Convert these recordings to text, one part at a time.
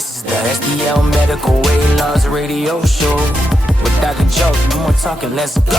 This is the STL Medical Weight Loss Radio Show. With Dr. Joe, no more talking, let's go.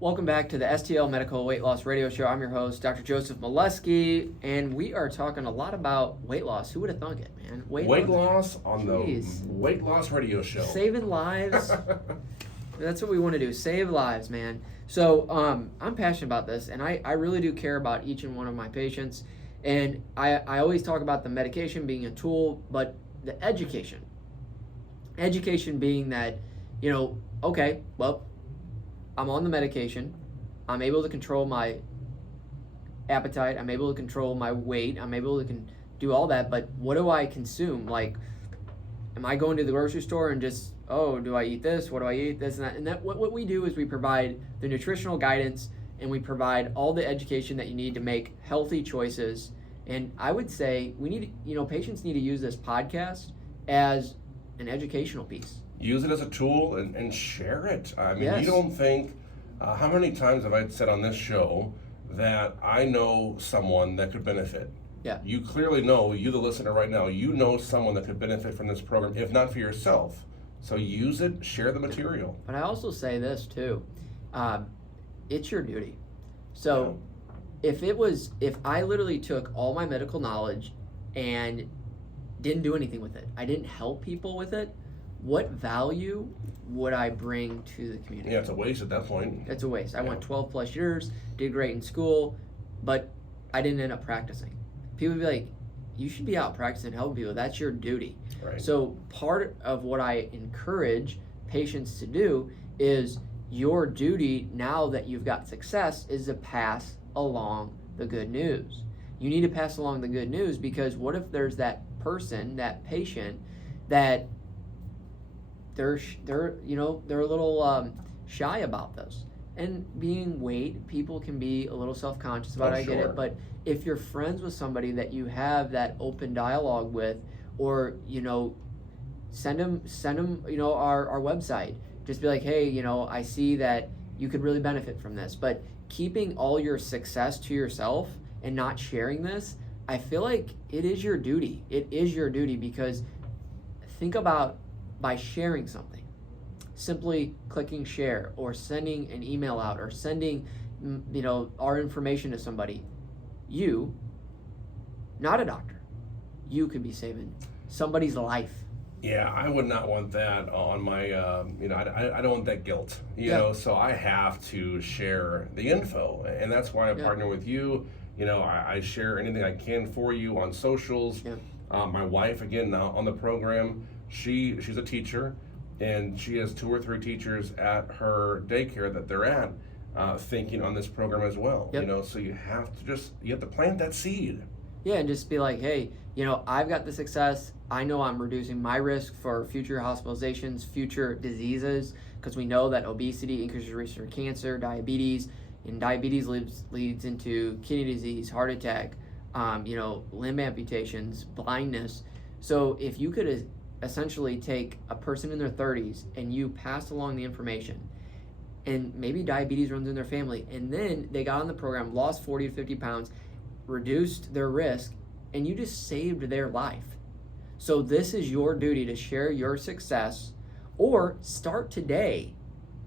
Welcome back to the STL Medical Weight Loss Radio Show. I'm your host, Dr. Joseph Moleski, and we are talking a lot about weight loss. Who would have thunk it, man? Weight loss on the Weight Loss Radio Show. Saving lives. That's what we want to do, save lives, man. So I'm passionate about this, and I really do care about each and one of my patients. And I always talk about the medication being a tool, but the education being that, okay, well, I'm on the medication, I'm able to control my appetite, I'm able to control my weight, I'm able to do all that, but what do I consume? Like, am I going to the grocery store and just, do I eat this? What do I eat? This and that. And that what we do is we provide the nutritional guidance and we provide all the education that you need to make healthy choices. And I would say we need, patients need to use this podcast as an educational piece. Use it as a tool and share it. I mean, Yes. You don't think, how many times have I said on this show that I know someone that could benefit? Yeah. You clearly know, you the listener right now, you know someone that could benefit from this program, if not for yourself. So use it, share the material. But I also say this too, it's your duty. So if I literally took all my medical knowledge and didn't do anything with it, I didn't help people with it, what value would I bring to the community? Yeah, it's a waste at that point. It's a waste. I went 12 plus years, did great in school, but I didn't end up practicing. People would be like, you should be out practicing helping people. That's your duty. Right. So part of what I encourage patients to do is your duty, now that you've got success, is to pass along the good news. You need to pass along the good news, because what if there's that person, that patient, that they're a little shy about this. And being weight, people can be a little self-conscious about it, I get it, but if you're friends with somebody that you have that open dialogue with, or send them our website, just be like, hey, I see that you could really benefit from this. But keeping all your success to yourself and not sharing this, I feel like it is your duty. It is your duty, because think about, by sharing something, simply clicking share or sending an email out or sending our information to somebody, you, not a doctor, you could be saving somebody's life. Yeah, I would not want that on my, I don't want that guilt, so I have to share the info, and that's why I partner with you. I share anything I can for you on socials. My wife, again, now on the program, she's a teacher, and she has 2 or 3 teachers at her daycare that they're at, thinking on this program as well. So you have to plant that seed. Yeah, and just be like, hey, I've got the success. I know I'm reducing my risk for future hospitalizations, future diseases, because we know that obesity increases risk for cancer, diabetes, and diabetes leads into kidney disease, heart attack, limb amputations, blindness. So if you could essentially take a person in their 30s and you pass along the information, and maybe diabetes runs in their family, and then they got on the program, lost 40 to 50 pounds, reduced their risk, and you just saved their life. So this is your duty to share your success, or start today.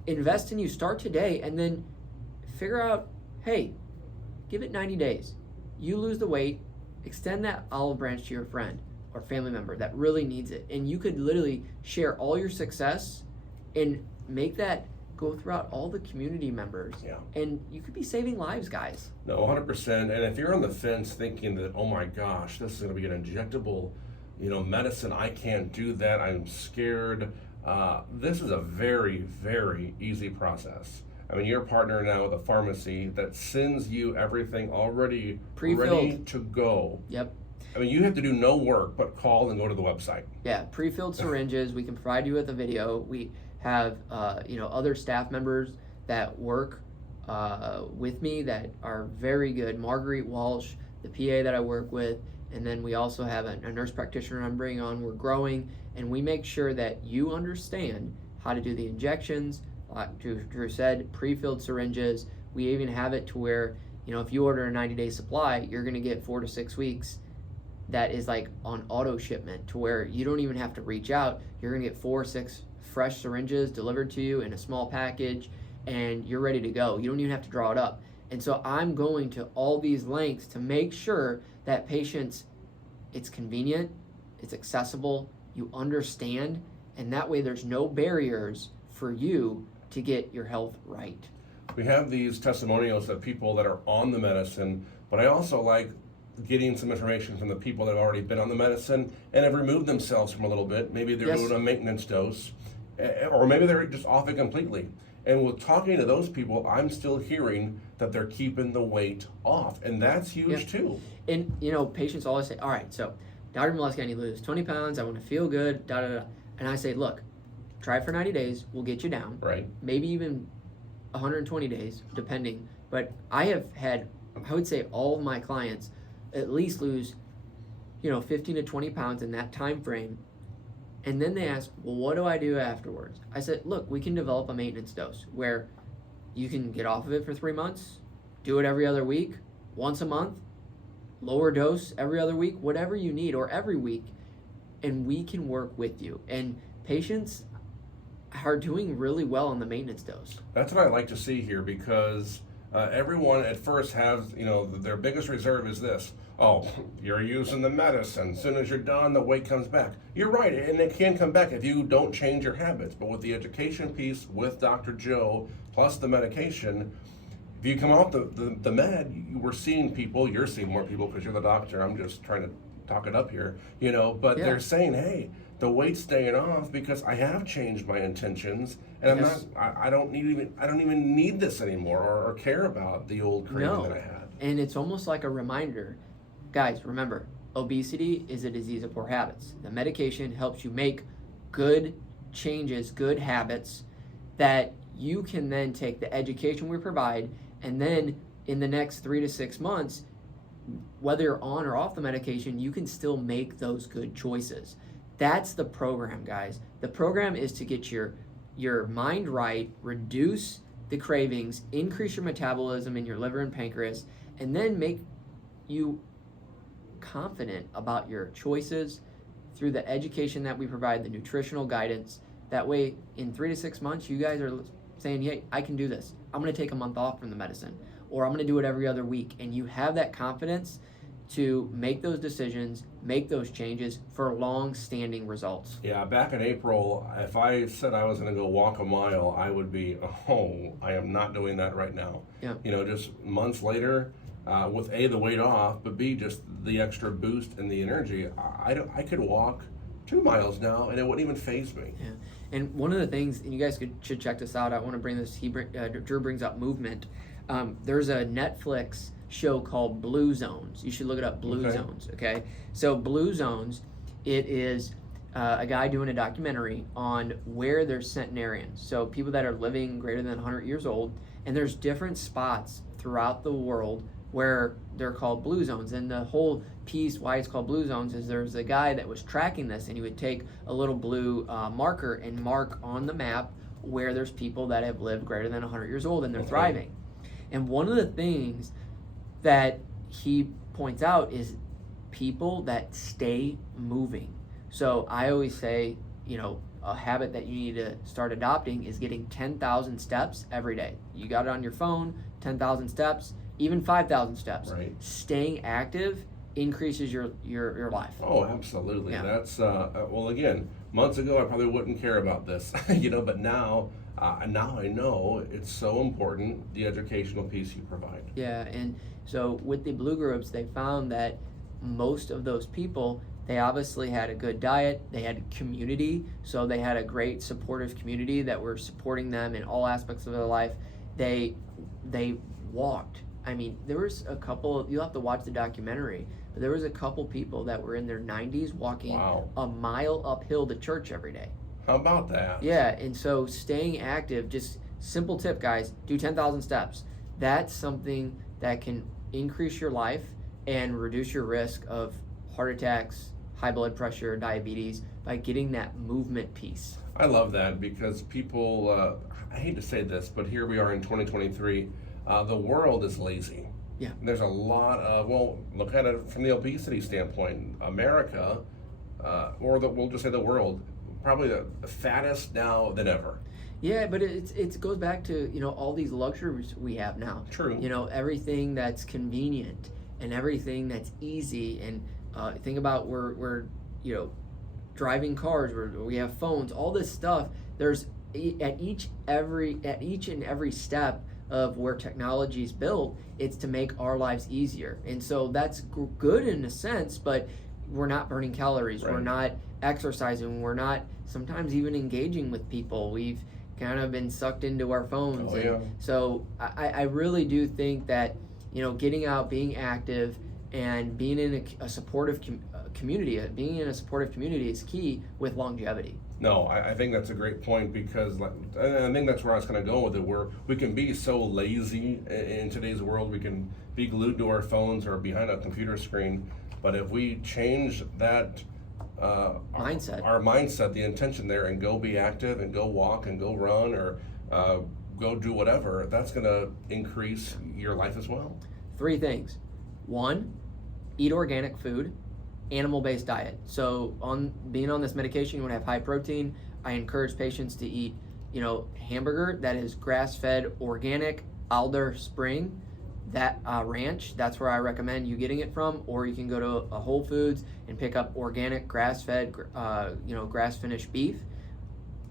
Invest in you, start today, and then figure out, hey, give it 90 days. You lose the weight, extend that olive branch to your friend or family member that really needs it. And you could literally share all your success and make that go throughout all the community members. And you could be saving lives, guys. No, 100%. And if you're on the fence thinking that, oh my gosh, this is going to be an injectable, medicine, I can't do that, I'm scared. This is a very, very easy process. I mean, you're partnering now with a pharmacy that sends you everything already Pre-filled, ready to go. Yep. I mean, you have to do no work but call and go to the website. Yeah, pre-filled syringes. We can provide you with a video. We have other staff members that work with me that are very good. Marguerite Walsh, the PA that I work with, and then we also have a nurse practitioner I'm bringing on. We're growing, and we make sure that you understand how to do the injections. Drew said, pre-filled syringes. we even have it to where, if you order a 90-day supply, you're going to get 4 to 6 weeks that is like on auto shipment, to where you don't even have to reach out. You're going to get 4 or 6 fresh syringes delivered to you in a small package, and you're ready to go. You don't even have to draw it up. And so I'm going to all these lengths to make sure that patients, it's convenient, it's accessible, you understand, and that way there's no barriers for you to get your health right. We have these testimonials of people that are on the medicine, but I also like getting some information from the people that have already been on the medicine and have removed themselves from a little bit. Maybe they're doing a maintenance dose, or maybe they're just off it completely. And with talking to those people, I'm still hearing that they're keeping the weight off, and that's huge too. And patients always say, all right, so Dr. Moleski, I need to lose 20 pounds, I want to feel good, And I say, look, try it for 90 days, we'll get you down. Right. Maybe even 120 days, depending. But I have had, I would say all of my clients at least lose, 15 to 20 pounds in that time frame. And then they ask, well, what do I do afterwards? I said, look, we can develop a maintenance dose where you can get off of it for 3 months, do it every other week, once a month, lower dose every other week, whatever you need, or every week, and we can work with you. And patients are doing really well on the maintenance dose. That's what I like to see here, because everyone at first has, their biggest reserve is this. Oh, you're using the medicine. As soon as you're done, the weight comes back. You're right, and it can come back if you don't change your habits. But with the education piece with Dr. Joe, plus the medication, if you come off the med, you're seeing more people because you're the doctor. I'm just trying to talk it up here, but they're saying, hey, the weight's staying off because I have changed my intentions, and I don't even need this anymore or care about the old craving that I had. And it's almost like a reminder. Guys, remember, obesity is a disease of poor habits. The medication helps you make good changes, good habits that you can then take the education we provide, and then in the next 3 to 6 months, whether you're on or off the medication, you can still make those good choices. That's the program, guys. The program is to get your mind right, reduce the cravings, increase your metabolism in your liver and pancreas, and then make you confident about your choices through the education that we provide, the nutritional guidance. That way, in 3 to 6 months, you guys are saying, hey, I can do this. I'm going to take a month off from the medicine, or I'm going to do it every other week. And you have that confidence to make those decisions, make those changes for long-standing results. Yeah, back in April, if I said I was going to go walk a mile, I would be, I am not doing that right now. Yeah. Just months later, with A, the weight off, but B, just the extra boost and the energy, I could walk 2 miles now, and it wouldn't even faze me. Yeah. And one of the things, and you guys should check this out, I want to bring this, Drew brings up movement. There's a Netflix show called Blue Zones. You should look it up, Blue Zones, okay? So Blue Zones, it is a guy doing a documentary on where there's centenarians, so people that are living greater than 100 years old, and there's different spots throughout the world where they're called blue zones. And the whole piece why it's called blue zones is there's a guy that was tracking this, and he would take a little blue marker and mark on the map where there's people that have lived greater than 100 years old and they're thriving. And one of the things that he points out is people that stay moving. So I always say, a habit that you need to start adopting is getting 10,000 steps every day. You got it on your phone, 10,000 steps, even 5,000 steps. Right. Staying active increases your life. Oh, absolutely. Yeah. That's again, months ago I probably wouldn't care about this, but now I know it's so important, the educational piece you provide. Yeah, and so with the blue groups, they found that most of those people, they obviously had a good diet, they had community, so they had a great supportive community that were supporting them in all aspects of their life. They walked. I mean, there was a couple, you'll have to watch the documentary, but there was a couple people that were in their 90s walking a mile uphill to church every day. How about that? Yeah, and so staying active, just simple tip, guys, do 10,000 steps. That's something that can increase your life and reduce your risk of heart attacks, high blood pressure, diabetes, by getting that movement piece. I love that because people, I hate to say this, but here we are in 2023, the world is lazy. Yeah. There's a lot of, well, look at it from the obesity standpoint. America, we'll just say the world, probably the fattest now than ever. Yeah, but it goes back to, all these luxuries we have now. True. Everything that's convenient and everything that's easy. And think about we're driving cars, we have phones, all this stuff. There's at each and every step of where technology is built, it's to make our lives easier. And so that's good in a sense, but we're not burning calories. Right. We're not exercising. We're not sometimes even engaging with people. We've kind of been sucked into our phones. So I really do think that, getting out, being active, and being in a supportive community, is key with longevity. No, I think that's a great point, because I think that's where I was going to go with it, where we can be so lazy in today's world. We can be glued to our phones or behind a computer screen. But if we change that mindset, our mindset, the intention there, and go be active and go walk and go run or go do whatever, that's going to increase your life as well. 3 things. 1, eat organic food, animal-based diet. So being on this medication, you want to have high protein. I encourage patients to eat, hamburger that is grass-fed, organic, Alder Spring, that ranch. That's where I recommend you getting it from. Or you can go to a Whole Foods and pick up organic, grass-fed, grass-finished beef.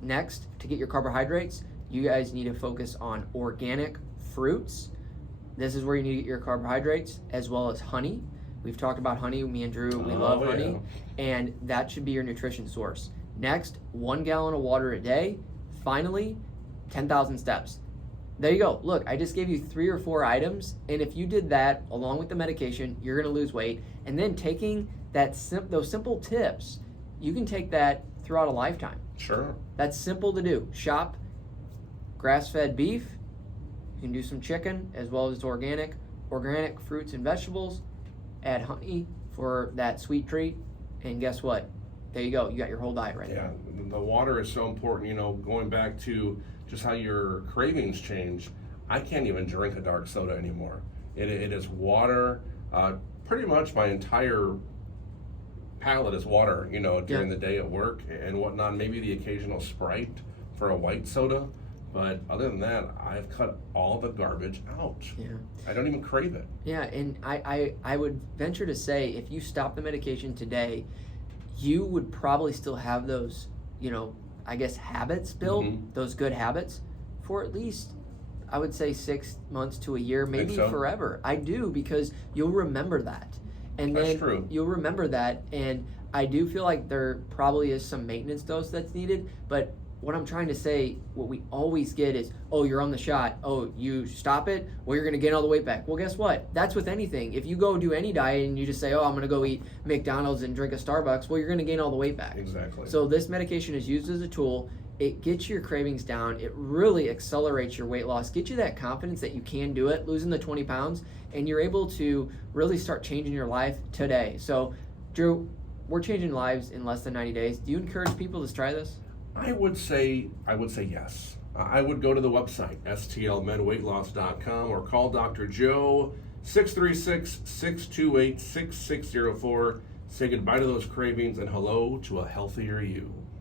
Next, to get your carbohydrates, you guys need to focus on organic fruits. This is where you need to get your carbohydrates, as well as honey. We've talked about honey. Me and Drew, we love honey. And that should be your nutrition source. Next, 1 gallon of water a day. Finally, 10,000 steps. There you go. Look, I just gave you 3 or 4 items. And if you did that along with the medication, you're going to lose weight. And then taking those simple tips, you can take that throughout a lifetime. Sure. That's simple to do. Shop grass-fed beef. You can do some chicken, as well as organic fruits and vegetables. Add honey for that sweet treat, and guess what? There you go. You got your whole diet right there. Yeah, the water is so important. Going back to just how your cravings change, I can't even drink a dark soda anymore. It is water. Pretty much my entire palate is water, during the day at work and whatnot. Maybe the occasional Sprite for a white soda. But other than that, I've cut all the garbage out. Yeah. I don't even crave it. Yeah, and I would venture to say, if you stop the medication today, you would probably still have those, habits built, those good habits, for at least, I would say, 6 months to a year, maybe forever. I do, because you'll remember that. And That's then true. You'll remember that, and I do feel like there probably is some maintenance dose that's needed, but what I'm trying to say, what we always get is, oh, you're on the shot. Oh, you stop it? Well, you're going to gain all the weight back. Well, guess what? That's with anything. If you go do any diet and you just say, oh, I'm going to go eat McDonald's and drink a Starbucks, well, you're going to gain all the weight back. Exactly. So this medication is used as a tool. It gets your cravings down. It really accelerates your weight loss, gets you that confidence that you can do it, losing the 20 pounds, and you're able to really start changing your life today. So, Drew, we're changing lives in less than 90 days. Do you encourage people to try this? I would say yes. I would go to the website, stlmedweightloss.com, or call Dr. Joe, 636-628-6604. Say goodbye to those cravings and hello to a healthier you.